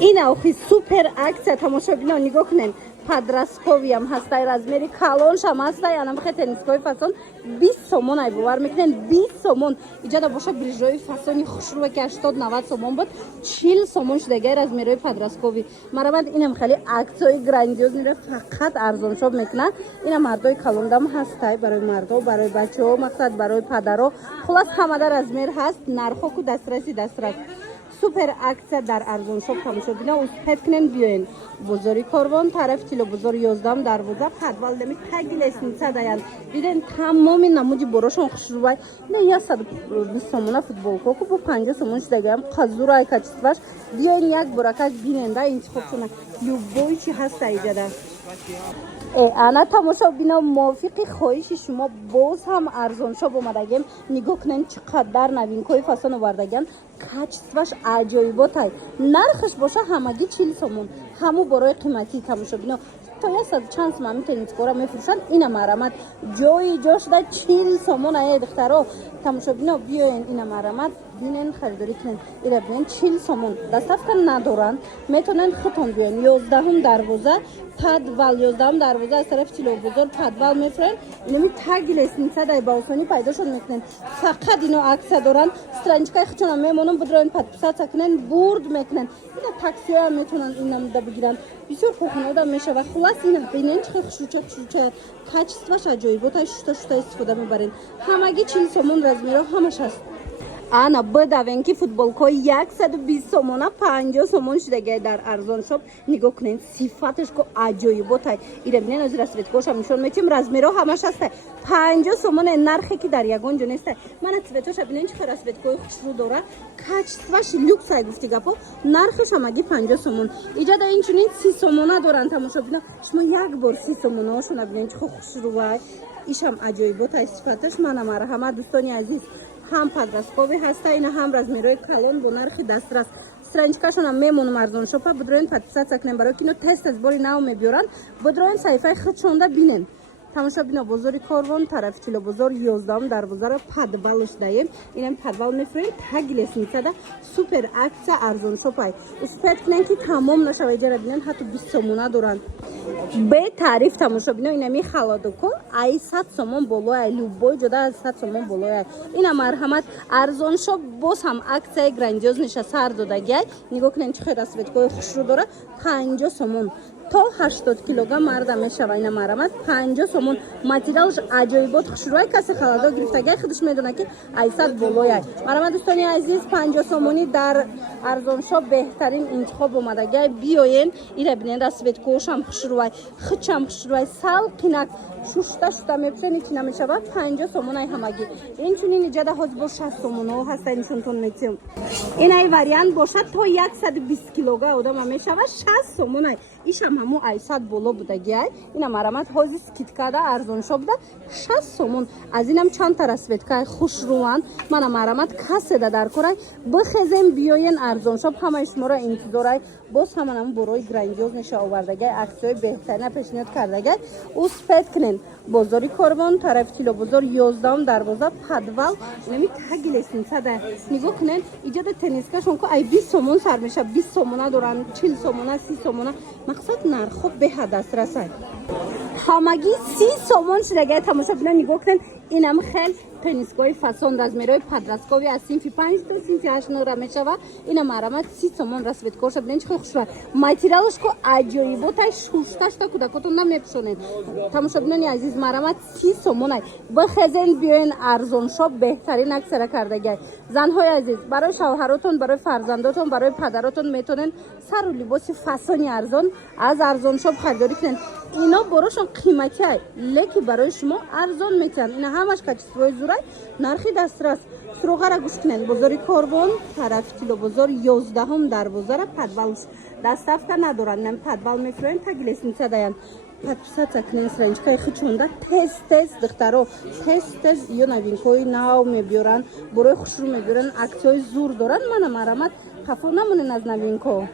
این آخی سوپر акция тамошобино нигоҳ кунед. Подростковый هم هستای размери کالونش هم هستای. الان بخیر تنیسکوی فاسون 20 سومون ای باور میکنین 20 سومون ایجاد باشه بریجوی فاسونی خوشرو که 80 90 سومون بود 40 سومون شده غیر از میروی подростковый مرامد اینم خیلی اکسای گراندیوز میره فقط ارزان شاب میکنن. اینا مردای کالوندام هستای برای مردو برای بچه‌ها مقصد برای پدرو خلاص همه در размер هست. نرخو کو دسترس سوپر акция дар арзоншоб тамошобина успет кунен биёен бозори корвон тарафи тилобозор 11 дарвоза подвалдами таги лестница даян диден тамоми намуди борошон хушрувай не 120 сомона футболка ку бо 50 сомон шудагам қазурай качестваш биёен як боракаш бинен да интихоб кунен любой чи ҳаст айҷада ана тамошобина мувофиқи хоҳиши шумо боз ҳам арзоншоб омадагем нигоҳ кунен чӣ қадар новинкои фасон овардаган качестваш аҷоиботай нархаш боша ҳамагӣ 40 сомон ҳаму борои қиматии тамошобино то 100 чанд сомон тенискора мефурӯшанд ина марамат ҷои ҷо шуда 40 сомон ая духтаро тамошобино биёен ина марамат бинен харидорӣ кунен ира бинен 40 сомон доставка надоранд метавонанд худтон биёен 11 дарвоза подвал 11 дарвоза аз тарафи тилобозор подвал мефурӯшанд инами таги лестница дай ба осонӣ пайдошон мекунен фақат ино аксия доранд страничкаи худшона мемонанд бидроен подписатсия кунен бурд мекунен ина таксиҳоам метавонанд инамуда бигиранд бисёр хухунода мешава хулас ина бинен чӣ хушруча качестваш аҷоиботай шута истифода мебарен ҳамагӣ 40 сомон размеро ҳамаш ҳаст. ана бидавен ки футболкои 120 сомона 50 сомон шудагай дар арзоншоб нигоҳ кунен сифаташ ко аҷоиботай ира бинен ози расветкошам нишон метим размеро ҳамаш ҳастай 50 сомоне нархе ки дар ягон ҷо нестай мана цветоша бинен чихо расветкои хушрӯ дора качестваш люксай гуфти гапо нархаш ҳамагӣ 50 сомон иҷада инчунин 30 сомона доранд тамошобино шумо як бор 30 сомонаошона бинен чихо хушрӯвай ишам аҷоиботай сифаташ мана марҳамат дӯстони азиз ҳам подростковый ҳаста ина ҳам размерои калон бо нархи дастрас страничкашонам мемонам арзоншопа бидроен подписатсия кунен барои ки ино тест бори нав мебиёранд бидроен саҳифаи худшонда бинен тамошобино бозори корвон тарафи тилобозор 11 дарвозаро подвалш даем инам подвал мефурӯем таги лестницада супер аксия арзоншопай успет кунен ки тамом нашава иҷара бинен ҳатто 20 сомона доранд бе таъриф тамошобино инами халодоко ай 100 сомон болояй любой ҷода аз 100 сомон болояй ина марҳамат арзоншоп боз ҳам аксияи грандиоз ниша сар додагиай нигоҳ кунен чӣ хел расветкои хушрӯ дора 50 сомон то 80 килограмм марда мешава ина марҳамат 50 сомон материалш аҷоибот хушрӯай касе халадо гирифтагай худаш медона ки айсад болояй марҳамат дӯстони азиз 50 сомонӣ дар арзоншоп беҳтарин интихоб омадагай биёен ира бинен расветкошам хушрӯай хичам хушрӯай салқинак шушта мепӯшен ичи намешава 50 сомонай ҳамагӣ инчунин иҷада ҳоз бо 60 сомоно ҳаста нишонтон метиҳам инай вариант бошад то 120 килограмм одама мешава 60 сомонай ишам ҳаму айсад боло будагиай ина марҳамат ҳози скидкада арзоншобда 60 сомон аз инам чандта расветкаи хушрӯанд мана марҳамат каседа дар корай бихезем биёен арзоншоб ҳамаи шуморо интизорай боз ҳаманаму борои грандиоз неша овардагай аксияи беҳтарина пешниҳод кардагай успет кунен бозори корвон тарафи тилобозор 11 дарвоза подвал инами таги лестницада нигоҳ кунен иҷода тенискашон ку ай 20 сомон сар меша 20 сомона доранд 40 сомона 30 сомона мақсад нархо беҳадатрасай ҳамагӣ 30 сомон шудагай тамошобино нигоҳ кунен инам хел тенискои фасон размерои подростковый аз синфи 5 то синфи 8 нора мешава ина марҳамат 30 сомон расветкоша бинен чихо хушрӯ материалш ко аҷоиботай шушташта кӯдакотон намепӯшонед тамошобинони азиз марҳамат 30 сомонай бихезен биёен арзоншоб беҳтарин аксияра кардагай занҳои азиз барои шавҳаротон барои фарзандотон барои падаротон метавонен сару либоси фасони арзон аз арзоншоб харидорӣ кунен ино борошон қиматиай леки барои шумо арзон метиҳанд ина ҳамаш качествои зурай нархи дастрас суроғара гӯш кунен бозори корвон тарафи тилобозор 11 дарвозара подвал доставка надоранд нам подвал мефурӯем таги лестница даянд подписатсия кунен страничкаи худшонда тест духтаро тест ё новинкои нав мебиёранд борои хушрӯ мебиёранд аксияҳои зур доранд мана марҳамат хафо намонен аз новинко